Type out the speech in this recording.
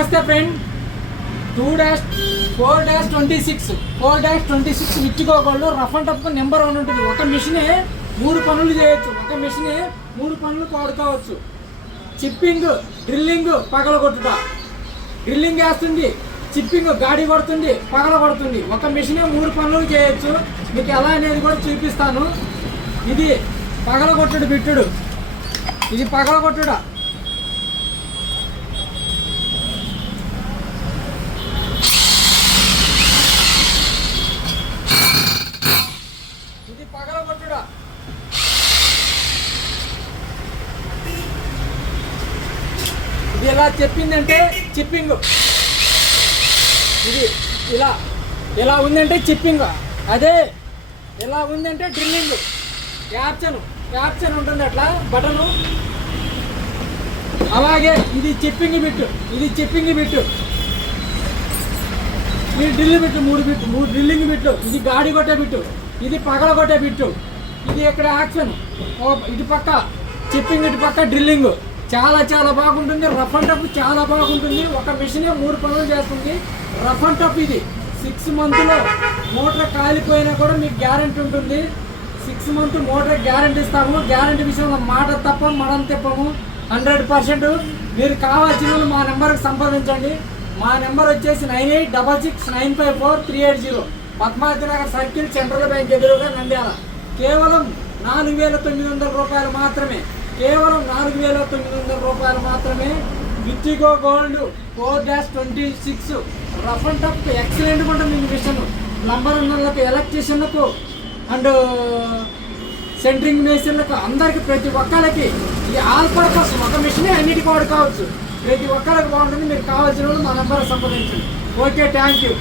నమస్తే ఫ్రెండ్. 4-26 విచ్చుకోగలడు. Rough and tough number 1 ఉంటుంది. ఒక మిషనే 3 పనులు చేయొచ్చు. ఒక మిషనే 3 పనులు వాడుకోవచ్చు. చిప్పింగ్, డ్రిల్లింగ్, పగలగొట్టుట. డ్రిల్లింగ్ వేస్తుంది, చిప్పింగ్ గాడి కొడుతుంది, పగలగొడుతుంది. ఒక మిషనే 3 పనులు చేయొచ్చు. మీకు ఎలా అనేది కూడా చూపిస్తాను. ఇది పగలగొట్టుడు బిట్టుడు. ఇది పగలగొట్టుడా. ఇది పగలగొట్టుడా. ఇది ఎలా చెప్పిందంటే చిప్పింగ్. ఇది ఇలా ఉందంటే చిప్పింగ్. అదే ఎలా ఉందంటే డ్రిల్లింగ్. క్యాప్షన్ ఉంటుంది అట్లా బటను. అలాగే ఇది చిప్పింగ్ బిట్టు. ఇది డ్రిల్ బిట్టు. 3 డ్రిల్లింగ్ బిట్లు. ఇది గాడి కొట్టే బిట్టు. ఇది పగల కొట్టే బిట్టు. ఇది ఇక్కడ యాక్షన్. ఇటు పక్క చిప్పింగ్, ఇటు పక్క డ్రిల్లింగ్. చాలా బాగుంటుంది. రఫ్ అండ్ టఫ్ చాలా బాగుంటుంది. ఒక మిషనే 3 పనులు చేస్తుంది. రఫ్ అండ్ టఫ్ ఇది 6 మంత్లో మోటార్ కాలిపోయినా కూడా మీకు గ్యారెంటీ ఉంటుంది. 6 మంత్ మోటార్ గ్యారెంటీ ఇస్తాము. గ్యారెంటీ విషయంలో మాట తప్ప మనం తిప్పము. 100%. మీరు కావాల్సిన వాళ్ళు మా నెంబర్కి సంప్రదించండి. మా నెంబర్ వచ్చేసి 9866954380. Padmavathi Nagar circle, central bank ఎదురుగా, నంద్యాల. కేవలం 4,900 రూపాయలు మాత్రమే. కేవలం 4,900 రూపాయలు మాత్రమే. విచ్చిగో గోల్డ్ 4-26 రఫ్ అండ్ టఫ్ ఎక్సలెంట్గా ఉంటుంది. ఈ మిషన్ ప్లంబర్ ఉన్నలకు, ఎలక్ట్రీషియన్లకు అండ్ సెంట్రింగ్ మేస్త్రీలకు అందరికి, ప్రతి ఒక్కరికి ఈ ఆల్ పర్పస్ ఒక మిషనే అన్నిటికీ వాడుకోవచ్చు. ప్రతి ఒక్కరికి బాగుంటుంది. మీరు కావాల్సిన వాళ్ళు మా నెంబర్ సంప్రదించండి. Okay, thank you.